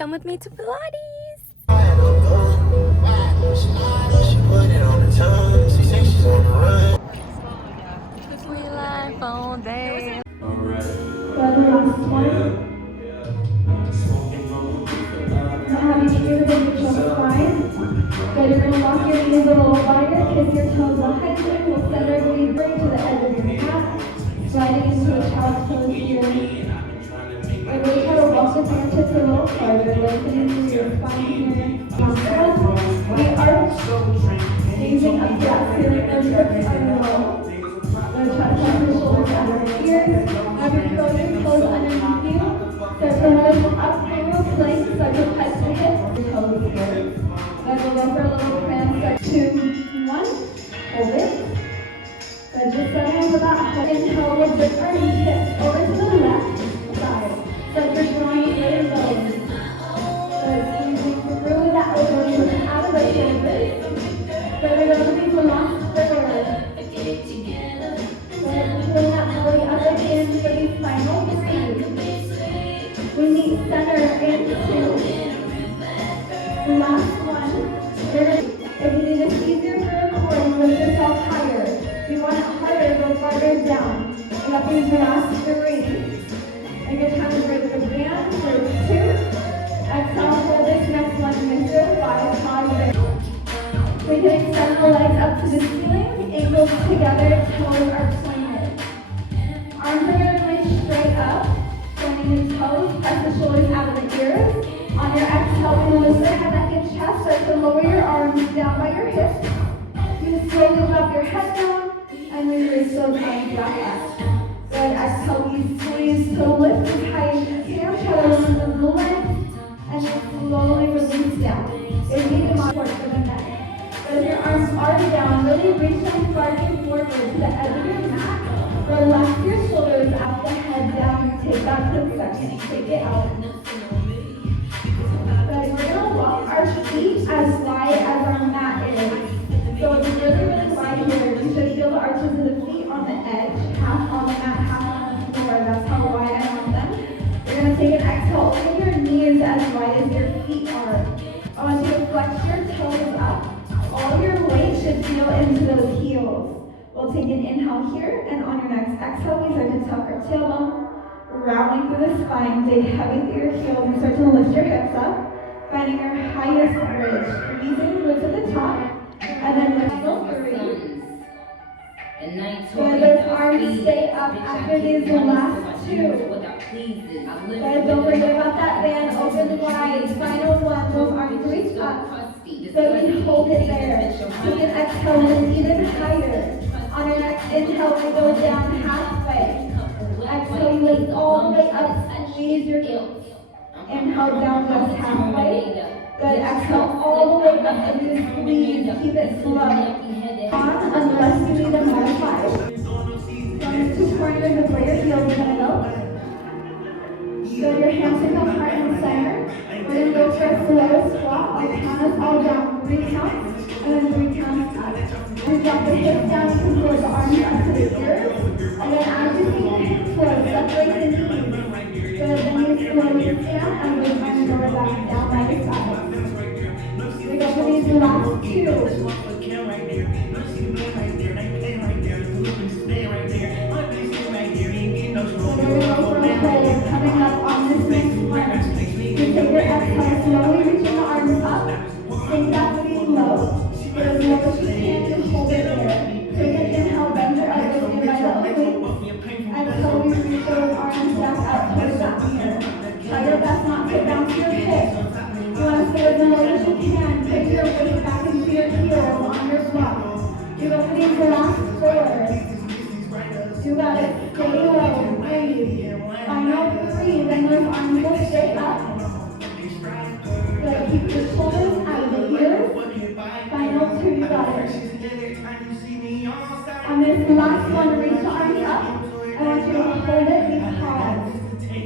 Come with me to Pilates. We live all day. For the last one. Now have your ears on your toes wide. Good, you're going to walk your knees a little wider, kiss your toes behind you. We'll send our knees right to the edge of your mat. Sliding into a child's pose here. And really try to walk the fingertips a little farther, lengthening through your spine here. We are gazing up to that ceiling, our hips are low. We're going to try to tuck your shoulders out of your ears. Have your toes underneath you. Start to lift up through a plank, start to touch the hips. Your toes here. Then we'll go for a little cramp. 2, 1. Hold it. Good, just settle into that. Inhale, we'll bring our hips over to the left side. So you're drawing really low. Good, squeezing through that opening out of the canvas. Good, we're going to be the last third. Good, pulling that belly up and in for these final three. We need center into the last one. If you need this easier to record, lift yourself higher. If you want it harder, go farther down. And up these last three. A good time to break the band for 2. Exhale, hold this next one. Mr. 5, pause. We can extend the legs up to the ceiling, ankles together, toes are pointed. Arms are going to reach straight up, pointing the toes, press the shoulders out of the ears. On your exhale, we lift your head, neck, and chest. Start to lower your arms down by your hips. You slowly drop your head down, and we release those arms back up. Good, exhale, we squeeze to lift as high as you can. Try to loosen the legs, and then slowly release down. If you need to support for the neck. But if your arms are down, really reach them farther forward to the edge of your mat. Relax your shoulders out, the head down. Take that quick second. Take it out. Good, we're going to walk our feet as wide as our mat is. So it's really, really wide here. You should feel the arches of the feet on the edge, half on the mat, half on the floor. That's how wide I want them. You're going to take an exhale, open your knees as wide as your feet are. I want you to flex your toes up. All your weight should feel into those heels. We'll take an inhale here, and on your next exhale, we start to tuck our tailbone, rounding through the spine, dig heavy through your heels, and start to lift your hips up, finding your highest bridge, squeezing through to the top. And then lift the 3. Good, those arms stay up after these last 2. Good, don't forget about that band, open wide. Final one, those arms reach up. So we can hold it there. You can exhale lift even higher. On your next inhale, we go down halfway. Exhale, you lift all the way up, squeeze your glutes. Inhale down just halfway. Good, exhale all the way up and just squeeze, keep it slow. On, unless you need to modify. From the 2 corners of where your heels are going to go. Good, your hands can come heart and center. We're going to go for a slow squat. I'll count us all down 3 counts, and then 3 counts up. We drop the hips down, you can pull the arms up to the ears. And then as you see the hips flow, separate the knees. Good, then you slowly stand and move arms lower back down by the side. We go for these last 2. So we're going to go for a hold coming up on this next one. You take your exhale, slowly reaching the arms up. Sink that feet low. Get as low as you can and hold it there. Take an inhale, bend your elbows in by the obliques. Exhale, we reach those arms back out towards that mirror. Try your best not to bounce your hips. You want to stay as low as you can. Take your weight back into your heels on your butt. You go for these last 4. You got it. Stay low. Breathe. Final 3. Then those arms will stay up. Good. Keep your shoulders out of the ears. Final 2. You got it. On this last one, reach the arms up. I want you to hold it. You pause. Good.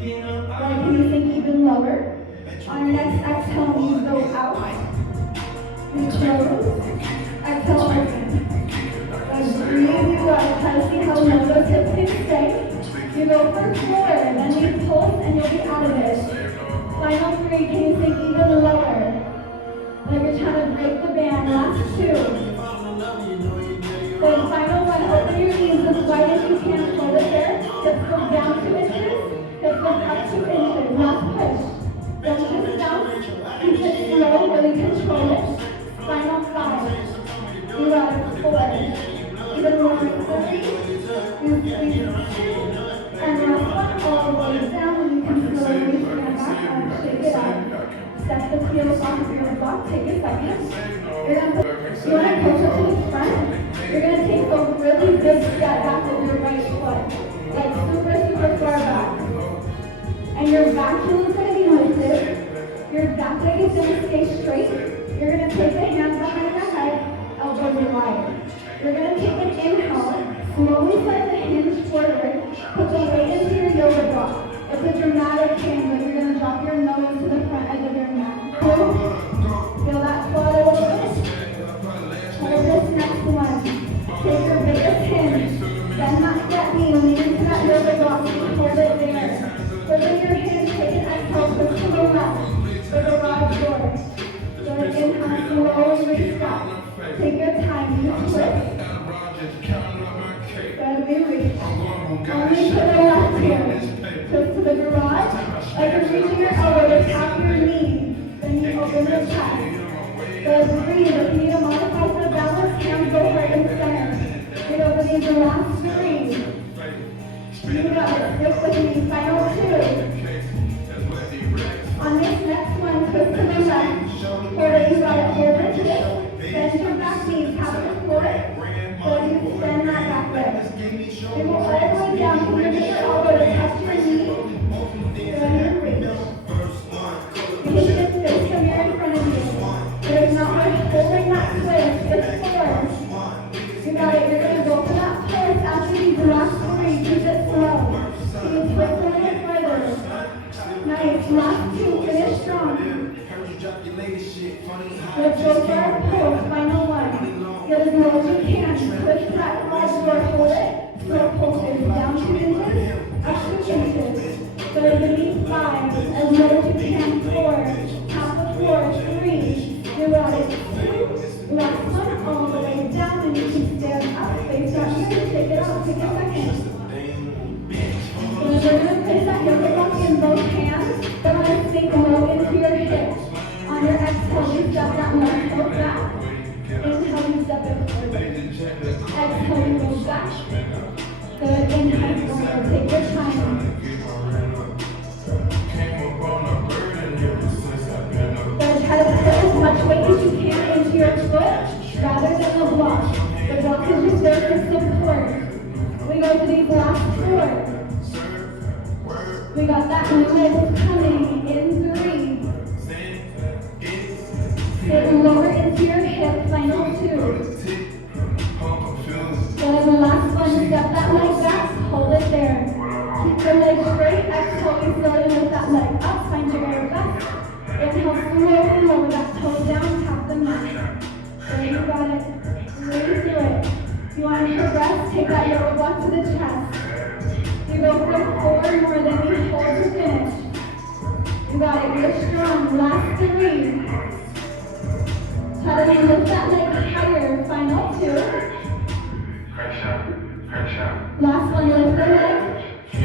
Can you sink even lower? On your next exhale, knees go out. And close. Exhale, open. Good, breathe you up. Try to see how low those hips can stay. You go for 4, then you pulse and you'll be out of it. Final 3, can you sink even lower? Like you're trying to break the band. Last 2. Then final 1, open your knees as wide as you can. Hold it there. Hips go down 2 inches. Hips go up 2 inches. Last push. Don't just bounce. Keep it slow, really control it. Final 5. You got it. 4. Even more. 3. You squeeze 2. And last one, all the way down, and you can slowly stand back up, shake it out. Step the heels off of your block, take a second. You want to push up to the front. You're going to take a really big step back with your right foot. Like super far back. And your back heel is going to be lifted. Your back leg is going to stay straight. You're going to take the hands behind your head, elbows are wide. You're going to take an inhale. Slowly slide the hinge forward, put the weight into your yoga block. It's a dramatic hand, but you're going to drop your nose to the front edge of your mat. Feel that float a little bit. Hold this next one. Take your biggest hinge. Bend that knee, lean into that yoga block, hold it there. Within your hinge, take an exhale, push to the left, the garage door. Good, inhale, slowly reset. Take your time, you twist. Good, we reach. Only to the left here. Twist to the garage. Like you're reaching your elbow to tap your knee. Then you open your chest. Good, breathe. If you need to modify for balance, hands go right in center. Get over these last 3. You got it. Stick with me. Final 2. On this next one, twist to the left. Hold it. You got it. Hold it to this. Bend your back knees. Tap the foot. So you extend that back leg. You go all the way down. You can get your elbow to touch your knee. Then reach. You can just face the mirror in front of you. There's not much holding that twist. It's 4. You got it. You're going to go for that twist after these last 3. Keep it slow. Can you twist a little further? Nice. Last 2. Finish strong. Let's go for our pull. Final 1. Get as low as you can. Twist that garage door. Hold it. Slow pulses. Down 2 inches. Up 2 inches. Go to the knee 5. As low as you can. 4. Tap the floor. 3. You got it. 2. Last one. All the way down. And you can stand up. Face out here. Shake it out. Take a second. So we're going to place that yoga block in both hands. You're going to sink low into your hips. On your exhale, you step that left foot back. Inhale, you step it forward. Exhale, you go back. Good, inhale forward. Take your time. Good, try to put as much weight as you can into your foot rather than the block. The block is just there for support. We go to these last 4. We got that leg coming in 3. Get lower into your hip, final 2. Then the last one, step that leg back, hold it there. Keep your leg straight, exhale, you slowly lift that leg up, find your very best. Inhale, slowly lower that toe down, tap the mat. There you got it. Really do it. If you want to progress, take that yoga block to the chest. You go for 4 more, then you hold to finish. You got it, you're strong. Last 3. Try to lift that leg higher. Final 2. Last one, lift the leg.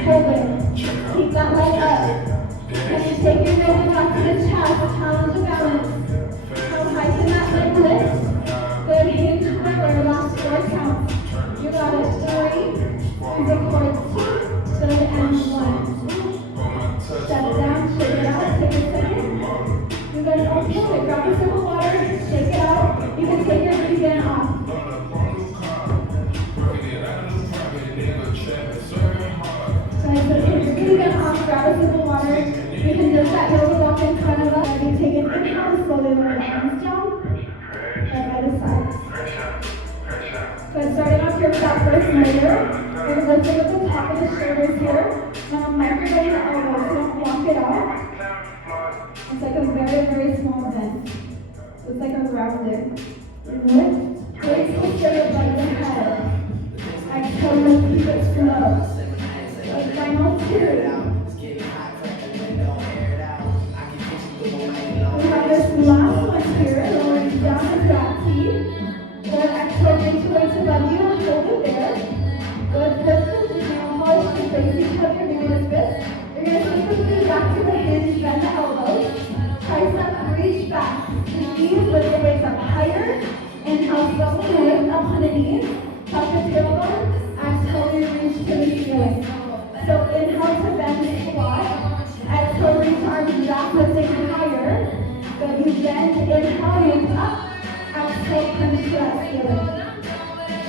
Hold it. Keep that leg up. Can you take your yoga block to the chest? Challenge the balance. How high can that leg lift? Good, hinge forward. Last 4 counts. You got it. 3. Music chords 2. Good, and 1. Set it down, shake it out. Take a second. You guys all feel it. Grab a sip of water. Shake it out. You can take your Biridiana off. Guys, so take your Biridiana off, grab a sip of water. You can just that yoga block in front of us. You take an inhale, slowly lower the arms down. Right by the side. Good, starting off your back first motor. You're lifting up the top of the shoulders here. Now microphone your elbows, so don't block it out. It's like a very, very small bend. It's like a rounded. Lift, place the shoulder above the head. Exhale, lift, keep it slow. So final 2. hold it there. Good, good. Now push to face each other. You're doing this fist. You're going to take the feet back to the hinge, bend the elbows. Tricep, reach back. Knees, lift the weights up higher. Inhale, slowly lift up to the knees. Tuck the tailbone. Exhale, reach to the ceiling. So inhale to bend squat. Exhale, reach arms back, lifting higher. Good, you bend, inhale, lift up. Exhale, punch to that ceiling.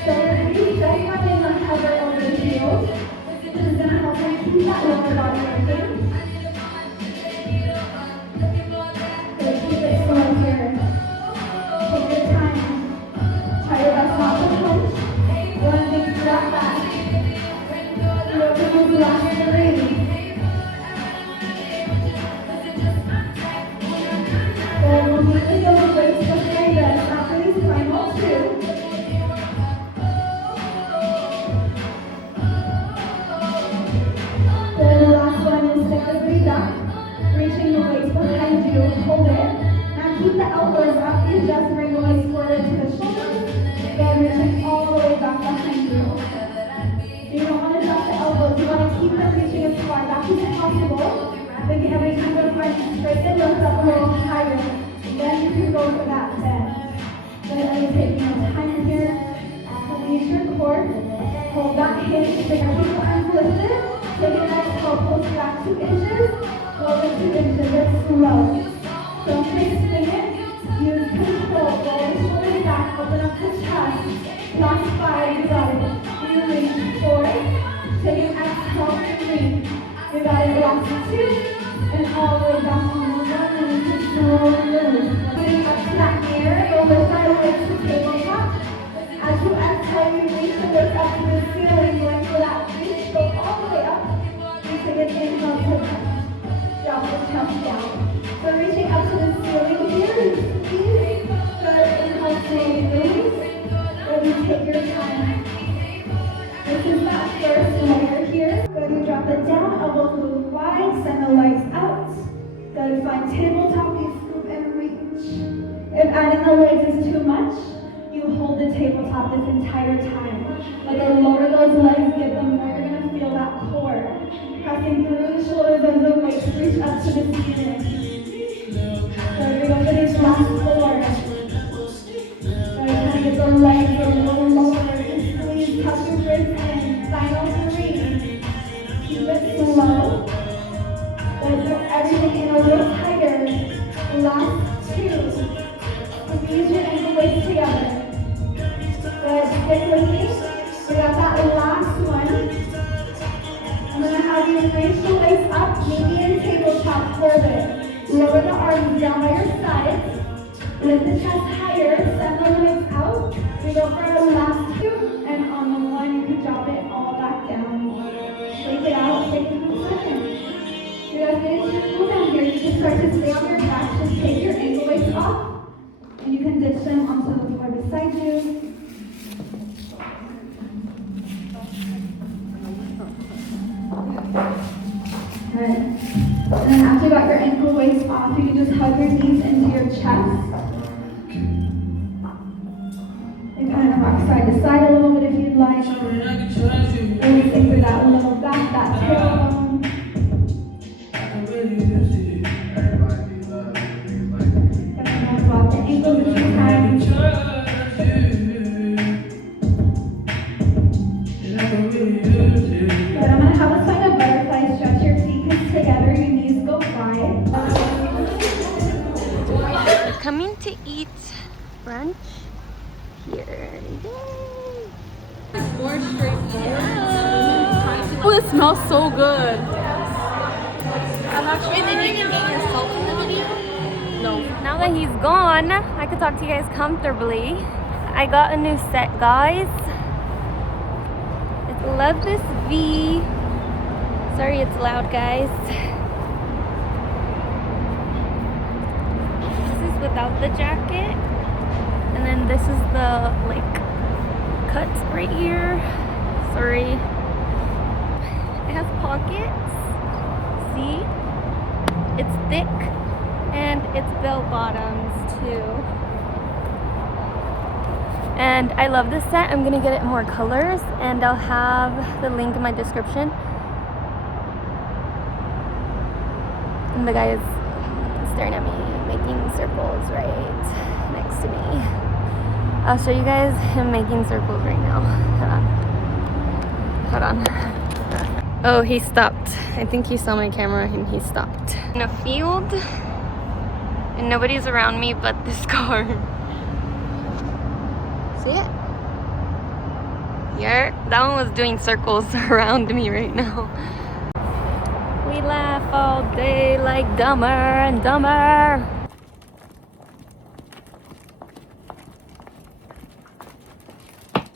So you just have in the hover over the heels. This is going to help you keep that lower body working. So keep it slow here. Take your time. Try your best not to punch. One big drop back. You open those last three. Then we'll usually go with weights behind us after these final two. The last one is stick the feet up, reaching the weights behind you, hold it. Now keep the elbows up, you just bring the weights forward to the shoulders, then reaching all the way back behind you. So you don't want to drop the elbows, you want to keep them reaching as far back as possible. Then every time you're going straight and lift up a little higher. Then you can go for that bend. Then you take more time here. Release your core. Hold that hinge. Keep the arms lifted. Take an exhale, push back 2 inches. Go to 2 inches. It's slow. Don't spin it. Use control. Roll the shoulders back. Open up the chest. Last 5. You got it. You reach 4. Take an exhale and reach. You got it. Last 2. And all the way back on the one. And you can slowly move. Getting up to that mirror. You'll lift that weight to tabletop. As you exhale, you reach the weight up to the ceiling. Going for that reach. Go all the way up. You take an inhale to drop the chest down. So reaching up to the ceiling here. You squeeze. Good. Inhale to release. Then you take your time. This is that first layer here. Good. You drop it down. Elbows move wide. Send the legs out. Good. Find tabletop. You scoop and reach. If adding the legs is too much, you hold the tabletop this entire time. But the lower those legs get, the more you're going to feel that core. Pressing through the shoulders as the weights reach up to the ceiling. So we go for these last 4. So you're going to get the legs a little lower. You squeeze, tuck your wrists in. Final 3. Keep it slow. Then put everything in a little tighter. Last 2. Squeeze your ankle weights together. Good, stick with me. We got that last one. I'm going to have you raise the legs up, maybe in tabletop, hold it. Lower the arms down by your sides. Lift the chest higher, send the legs out. We go for the last 2, and on the 1, you can drop it all back down. Shake it out, shake it for a second. You guys need to cool down here. You can start to stay on your back, just take your ankle weights off, and you can ditch them onto the floor beside you. Good. And then after you got your ankle weights off, you can just hug your knees into your chest. And kind of rock side to side a little bit if you'd like. Releasing through that little back, that tailbone. And then walk the ankles a few times. Good. I'm going to have us find a butterfly. Stretch your feet together. Your knees go wide. We're coming to eat brunch here. Yay! More straightforward. Oh, it smells so good. I'm actually. Wait, did you even get yourself in the video? No. Now that he's gone, I can talk to you guys comfortably. I got a new set, guys. It's Love This V. Sorry it's loud, guys. This is without the jacket. And then this is the, like, cuts right here. Sorry. It has pockets. See? It's thick. And it's bell bottoms, too. And I love this set. I'm gonna get it in more colors, and I'll have the link in my description. And the guy is staring at me, making circles right next to me. I'll show you guys him making circles right now. Hold on. Oh, he stopped. I think he saw my camera and he stopped. In a field, and nobody's around me but this car. See it? Yeah, that one was doing circles around me right now. We laugh all day like Dumber and Dumber.